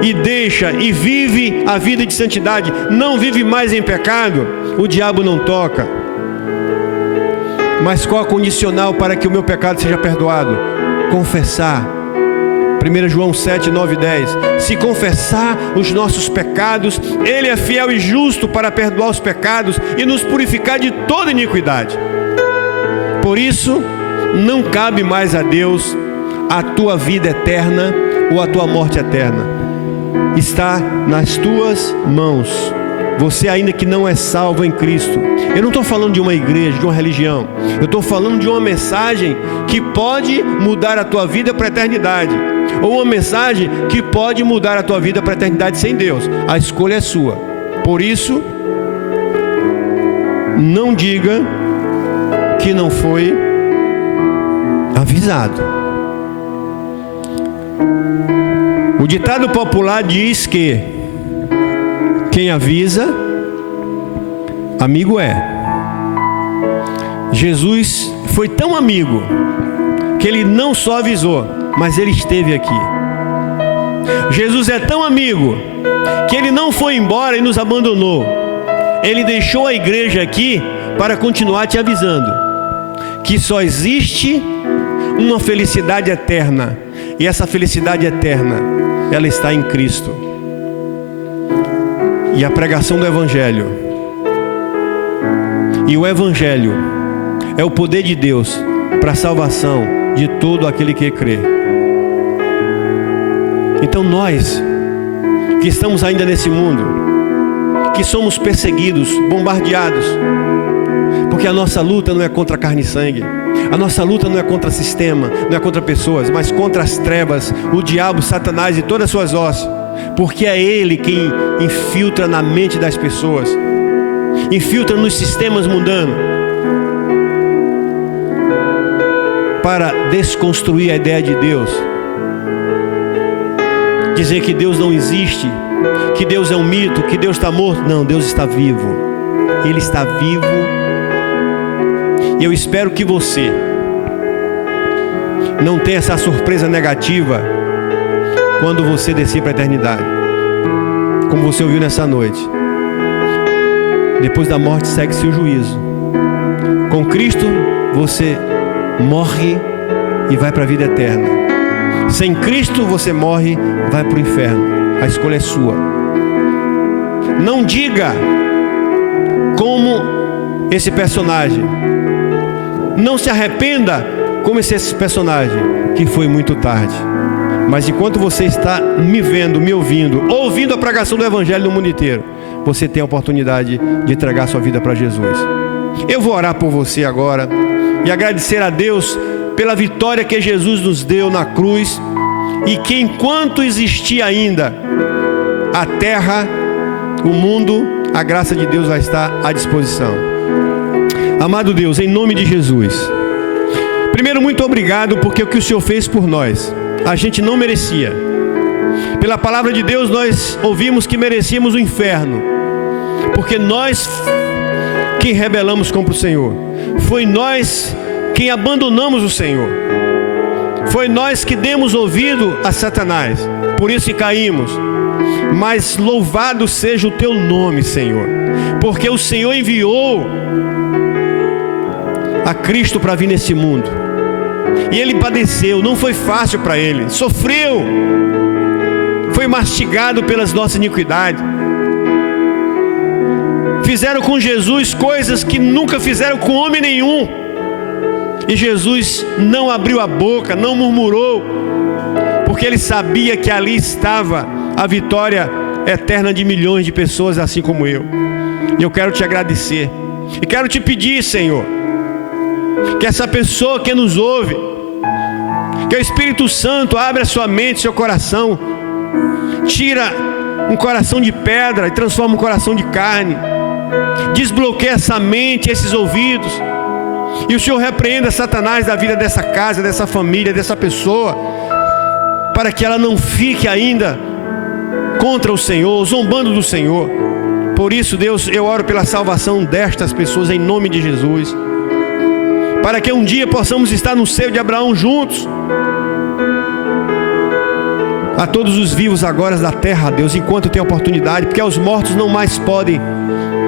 e deixa e vive a vida de santidade, não vive mais em pecado, o diabo não toca. Mas qual a condicional para que o meu pecado seja perdoado? Confessar. 1 João 7, 9 e 10. Se confessar os nossos pecados, Ele é fiel e justo para perdoar os pecados e nos purificar de toda iniquidade. Por isso, não cabe mais a Deus a tua vida eterna ou a tua morte eterna. Está nas tuas mãos. Você ainda que não é salvo em Cristo. Eu não estou falando de uma igreja, de uma religião. Eu estou falando de uma mensagem que pode mudar a tua vida para a eternidade. Ou uma mensagem que pode mudar a tua vida para a eternidade sem Deus. A escolha é sua. Por isso, não diga que não foi avisado. O ditado popular diz que quem avisa, amigo é. Jesus foi tão amigo que ele não só avisou, mas ele esteve aqui. Jesus é tão amigo que ele não foi embora e nos abandonou. Ele deixou a igreja aqui para continuar te avisando que só existe uma felicidade eterna, e essa felicidade eterna, ela está em Cristo. E a pregação do Evangelho, e o Evangelho é o poder de Deus para a salvação de todo aquele que crê. Então nós que estamos ainda nesse mundo, que somos perseguidos, bombardeados, porque a nossa luta não é contra carne e sangue, a nossa luta não é contra sistema, não é contra pessoas, mas contra as trevas, o diabo, Satanás e todas as suas hostes, porque é ele quem infiltra na mente das pessoas, infiltra nos sistemas mundanos, para desconstruir a ideia de Deus, dizer que Deus não existe, que Deus é um mito, que Deus está morto. Não, Deus está vivo, Ele está vivo. E eu espero que você não tenha essa surpresa negativa quando você descer para a eternidade, como você ouviu nessa noite. Depois da morte segue-se o juízo. Com Cristo você morre e vai para a vida eterna. Sem Cristo você morre, vai para o inferno. A escolha é sua. Não diga como esse personagem. Não se arrependa como esse personagem, que foi muito tarde. Mas enquanto você está me vendo, me ouvindo, ouvindo a pregação do Evangelho no mundo inteiro, você tem a oportunidade de entregar sua vida para Jesus. Eu vou orar por você agora e agradecer a Deus pela vitória que Jesus nos deu na cruz, e que enquanto existir ainda a terra, o mundo, a graça de Deus vai estar à disposição. Amado Deus, em nome de Jesus, primeiro, muito obrigado porque o que o Senhor fez por nós, a gente não merecia. Pela palavra de Deus nós ouvimos que merecíamos o inferno, porque nós quem rebelamos contra o Senhor, foi nós quem abandonamos o Senhor, foi nós que demos ouvido a Satanás, por isso que caímos. Mas louvado seja o teu nome, Senhor, porque o Senhor enviou a Cristo para vir nesse mundo, e Ele padeceu, não foi fácil para Ele, sofreu, foi mastigado pelas nossas iniquidades. Fizeram com Jesus coisas que nunca fizeram com homem nenhum, e Jesus não abriu a boca, não murmurou, porque Ele sabia que ali estava a vitória eterna de milhões de pessoas assim como eu. E eu quero te agradecer, e quero te pedir, Senhor, que essa pessoa que nos ouve, que o Espírito Santo abra sua mente, seu coração, tira um coração de pedra e transforma um coração de carne, desbloqueia essa mente, esses ouvidos, e o Senhor repreenda Satanás da vida dessa casa, dessa família, dessa pessoa, para que ela não fique ainda contra o Senhor, zombando do Senhor. Por isso, Deus, eu oro pela salvação destas pessoas em nome de Jesus, para que um dia possamos estar no seio de Abraão juntos. A todos os vivos agora da terra, Deus, enquanto tem oportunidade, porque aos mortos não mais podem,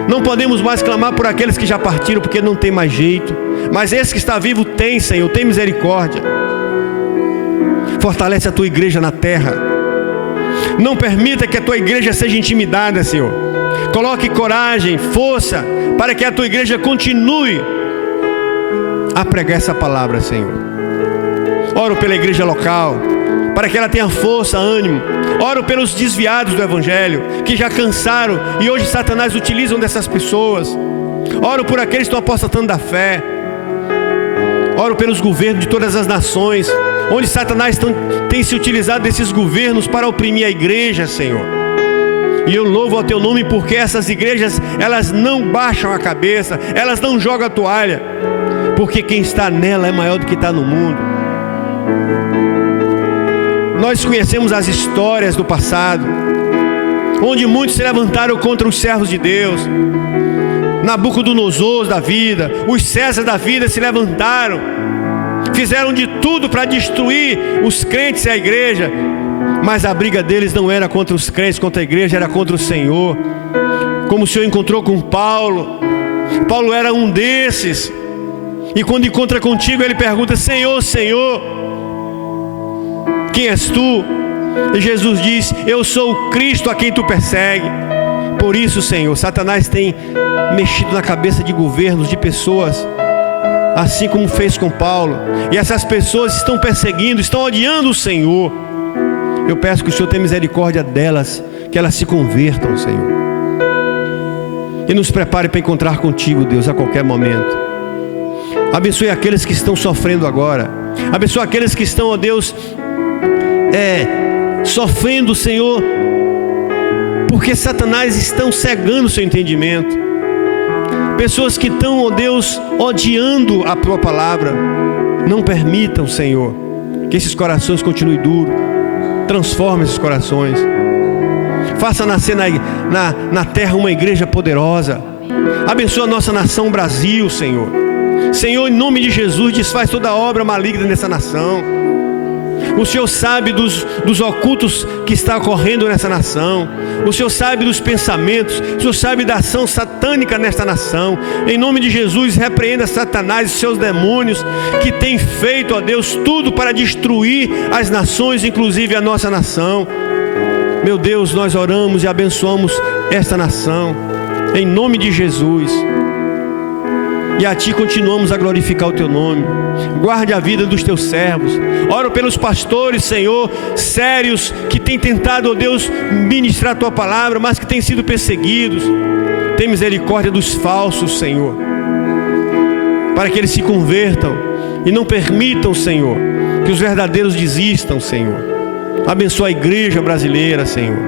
não podemos mais clamar por aqueles que já partiram, porque não tem mais jeito, mas esse que está vivo tem, Senhor, tem misericórdia. Fortalece a tua igreja na terra, não permita que a tua igreja seja intimidada, Senhor. Coloque coragem, força, para que a tua igreja continue a pregar essa palavra, Senhor. Oro pela igreja local, para que ela tenha força, ânimo. Oro pelos desviados do Evangelho, que já cansaram e hoje Satanás utiliza dessas pessoas. Oro por aqueles que estão apostatando da fé. Oro pelos governos de todas as nações, onde Satanás tem se utilizado desses governos para oprimir a igreja, Senhor. E eu louvo ao teu nome, porque essas igrejas, elas não baixam a cabeça, elas não jogam a toalha, porque quem está nela é maior do que está no mundo. Nós conhecemos as histórias do passado, onde muitos se levantaram contra os servos de Deus. Nabucodonosor da vida, os César da vida se levantaram, fizeram de tudo para destruir os crentes e a igreja, mas a briga deles não era contra os crentes, contra a igreja, era contra o Senhor. Como o Senhor encontrou com Paulo, Paulo era um desses, e quando encontra contigo ele pergunta: Senhor, Senhor, quem és tu? E Jesus diz: eu sou o Cristo a quem tu persegue. Por isso, Senhor, Satanás tem mexido na cabeça de governos, de pessoas, assim como fez com Paulo, e essas pessoas estão perseguindo, estão odiando o Senhor. Eu peço que o Senhor tenha misericórdia delas, que elas se convertam, Senhor, e nos prepare para encontrar contigo, Deus, a qualquer momento. Abençoe aqueles que estão sofrendo agora, abençoe aqueles que estão, ó Deus, sofrendo, Senhor, porque Satanás estão cegando o seu entendimento. Pessoas que estão, ó Deus, odiando a tua palavra. Não permitam, Senhor, que esses corações continuem duros. Transforme esses corações. Faça nascer na terra uma igreja poderosa. Abençoa a nossa nação Brasil, Senhor. Senhor, em nome de Jesus, desfaz toda obra maligna nessa nação. O Senhor sabe dos ocultos que está ocorrendo nessa nação. O Senhor sabe dos pensamentos. O Senhor sabe da ação satânica nesta nação. Em nome de Jesus, repreenda Satanás e seus demônios, que tem feito, ó Deus, tudo para destruir as nações, inclusive a nossa nação. Meu Deus, nós oramos e abençoamos esta nação, em nome de Jesus. E a Ti continuamos a glorificar o Teu nome. Guarde a vida dos Teus servos. Oro pelos pastores, Senhor, sérios, que têm tentado, ó Deus, ministrar a Tua palavra, mas que têm sido perseguidos. Tem misericórdia dos falsos, Senhor, para que eles se convertam e não permitam, Senhor, que os verdadeiros desistam, Senhor. Abençoa a igreja brasileira, Senhor.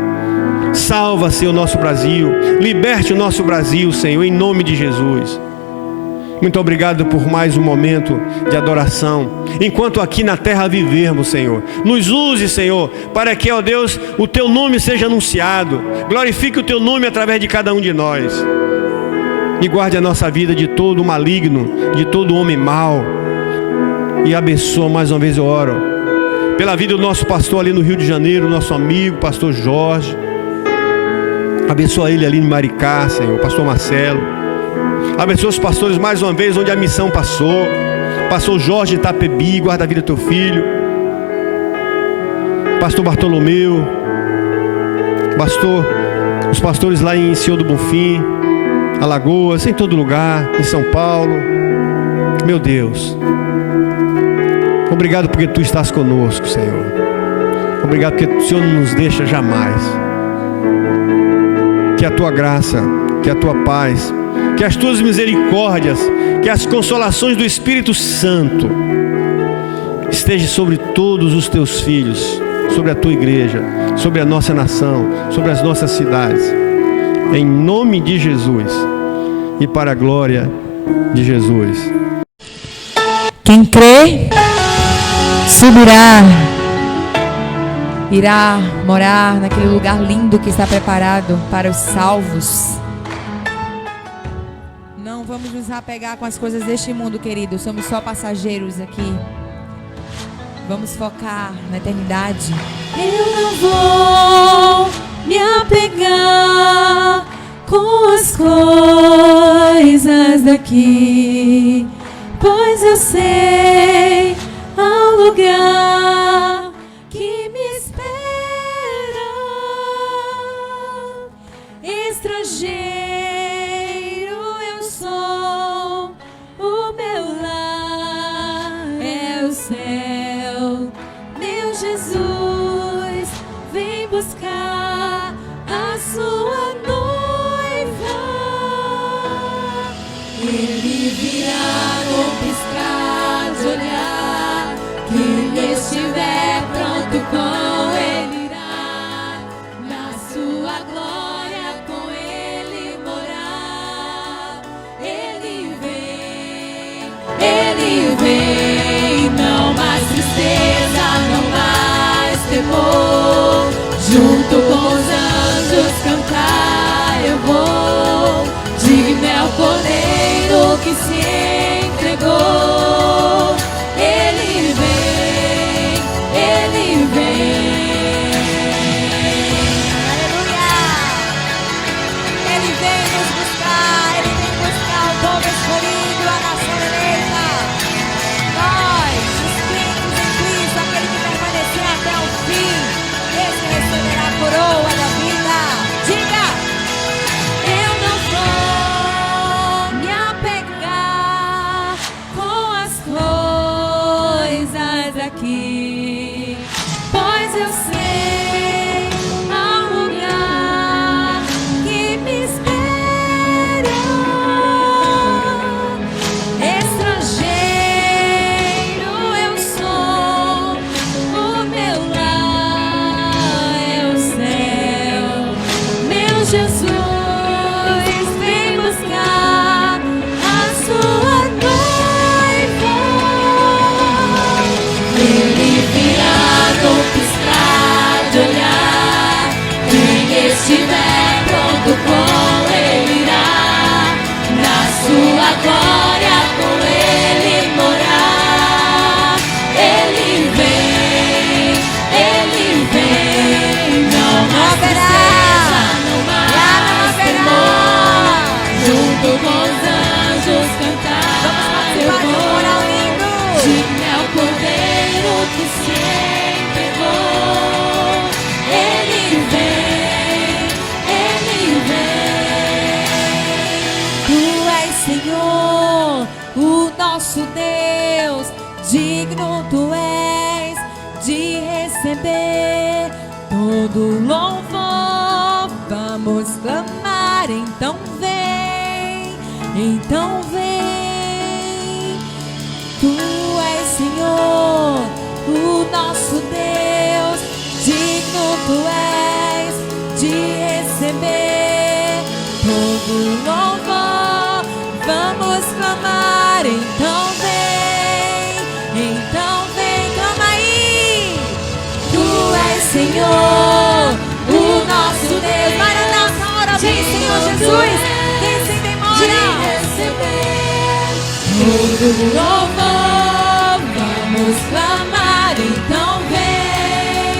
Salva, Senhor, o nosso Brasil. Liberte o nosso Brasil, Senhor, em nome de Jesus. Muito obrigado por mais um momento de adoração. Enquanto aqui na terra vivermos, Senhor, nos use, Senhor, para que, ó Deus, o Teu nome seja anunciado. Glorifique o Teu nome através de cada um de nós. E guarde a nossa vida de todo maligno, de todo homem mau. E abençoa, mais uma vez eu oro, pela vida do nosso pastor ali no Rio de Janeiro, nosso amigo, pastor Jorge. Abençoa ele ali em Maricá, Senhor, pastor Marcelo. Abençoa os pastores mais uma vez onde a missão passou. Pastor Jorge Itapebi, guarda a vida do Teu filho. Pastor Bartolomeu. Os pastores lá em Senhor do Bonfim, Alagoas, em todo lugar, em São Paulo. Meu Deus, obrigado porque Tu estás conosco, Senhor. Obrigado porque o Senhor não nos deixa jamais. Que a Tua graça, que a Tua paz, que as Tuas misericórdias, que as consolações do Espírito Santo esteja sobre todos os Teus filhos, sobre a Tua igreja, sobre a nossa nação, sobre as nossas cidades, em nome de Jesus e para a glória de Jesus. Quem crê subirá, irá morar naquele lugar lindo que está preparado para os salvos. Não vamos nos apegar com as coisas deste mundo, querido. Somos só passageiros aqui. Vamos focar na eternidade. Eu não vou me apegar com as coisas daqui, pois eu sei ao lugar que me espera. Estrangeiro eu sou, o meu lar é o céu. Meu Jesus vem buscar a sua noiva. Ele virá no piscar de olhar. Quem estiver pronto com Ele irá, na sua glória com Ele morar. Ele vem, não mais tristeza, não mais temor. junto com os anjos cantar. Eu vou digno é o Cordeiro que se entregou. Ele vem, Ele vem. Tu és Senhor, o nosso Deus, digno tu és de receber todo louvor. Vamos clamar, então vem, então vem. Tu és Senhor, o nosso Deus, digno tu és de receber todo louvor. Vamos clamar, então vem, clama aí. Tu és Senhor, o nosso Deus. Maranata, ora vem, Senhor Jesus, quem se demora De receber todo louvor. Vamos clamar, então vem,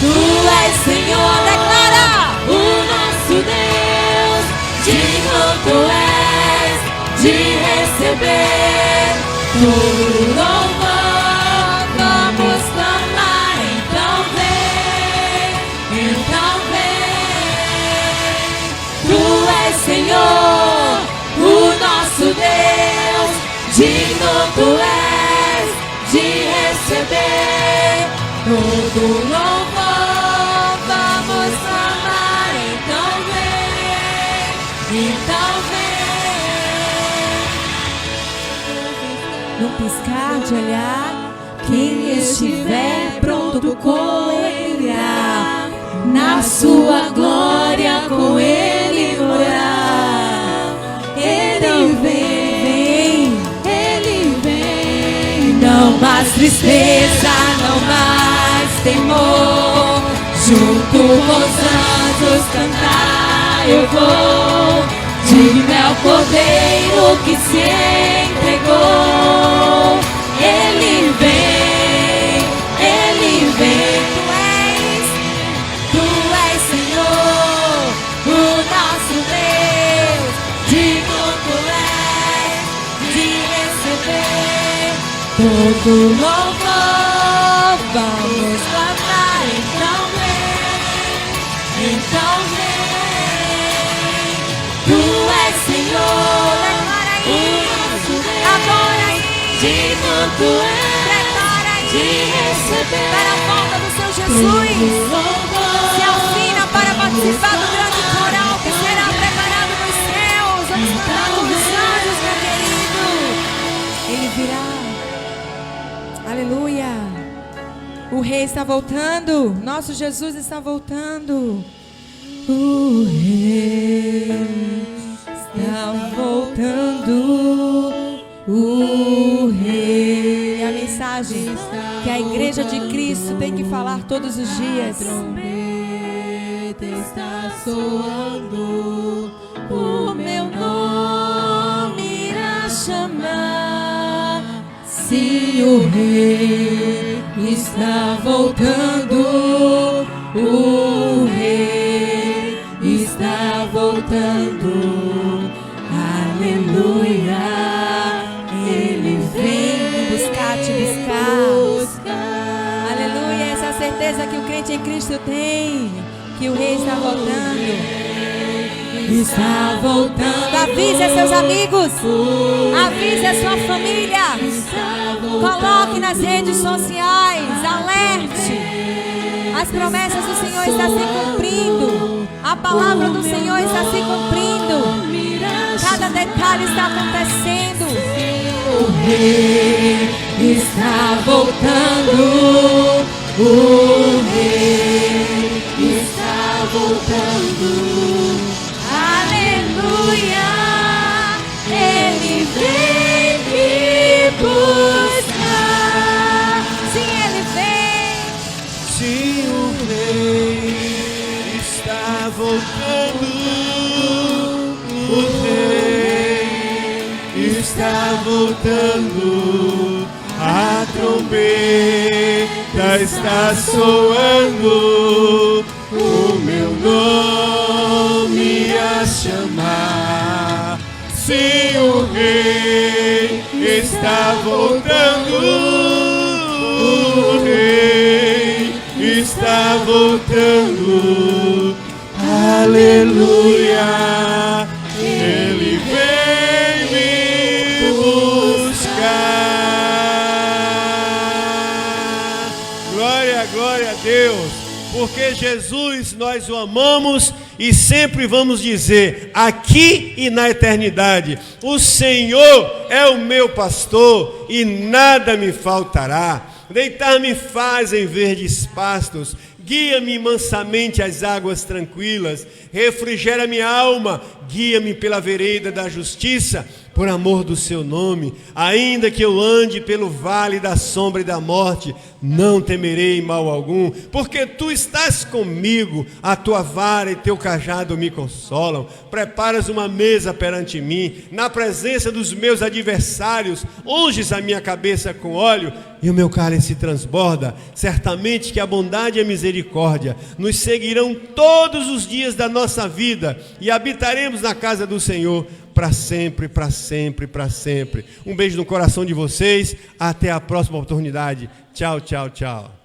Tu és Senhor, declara, o nosso Deus, digno tu és de receber todo louvor. Vamos clamar, então vem, Tu és Senhor, o nosso Deus, digno tu és de receber todo louvor. Vamos clamar, então vem, Num piscar de olhar, quem estiver pronto com ele irá, na sua glória com ele morar. Ele vem, Ele vem. Não mais tristeza, não mais temor. Junto com os anjos cantar eu vou. Digno é o Cordeiro que se entregou. Ele vem, Tu és Senhor, o nosso Deus, digno tu és de receber todo louvor. Vamos clamar, então vem, Tu és Senhor, declara o aí, nosso Deus, agora aí, digno tu declara és de aí, receber para a volta do seu todo Jesus. louvor. Se afina para participar do grande coral que será preparado nos céus. Vamos cantar com os anjos, meu querido. Ele virá. Aleluia. O Rei está voltando. Nosso Jesus está voltando. O Rei está voltando. O Rei. A mensagem que a Igreja de Cristo tem que falar todos os dias. Trombeta está soando, o meu nome irá chamar. Sim, o Rei está voltando, o Rei está voltando. Aleluia, Ele vem buscar, te buscar. Aleluia, essa é a certeza que o crente em Cristo tem, que o Rei está voltando. Está voltando. Avise a seus amigos, avise a sua família, coloque nas redes sociais, alerte. As promessas do Senhor estão se cumprindo, a palavra do Senhor está se cumprindo, cada detalhe está acontecendo. O Rei está voltando, o Rei está voltando. Aleluia, Ele vem me buscar. Sim, Ele vem. Sim, o Rei está voltando. O Rei está voltando. A trombeta está soando. O meu nome chamar. Sim, o Rei está voltando. O Rei está voltando. Aleluia. Ele vem me buscar. Glória, glória a Deus. Porque Jesus, nós o amamos e sempre vamos dizer, aqui e na eternidade, o Senhor é o meu pastor e nada me faltará. Deitar-me faz em verdes pastos, guia-me mansamente às águas tranquilas, refrigera minha alma, guia-me pela vereda da justiça, por amor do seu nome. Ainda que eu ande pelo vale da sombra e da morte, não temerei mal algum, porque tu estás comigo, a tua vara e teu cajado me consolam. Preparas uma mesa perante mim, na presença dos meus adversários, unges a minha cabeça com óleo, e o meu cálice transborda. Certamente que a bondade e a misericórdia nos seguirão todos os dias da nossa vida, e habitaremos na casa do Senhor para sempre, para sempre, para sempre. Um beijo no coração de vocês. Até a próxima oportunidade. Tchau, tchau, tchau.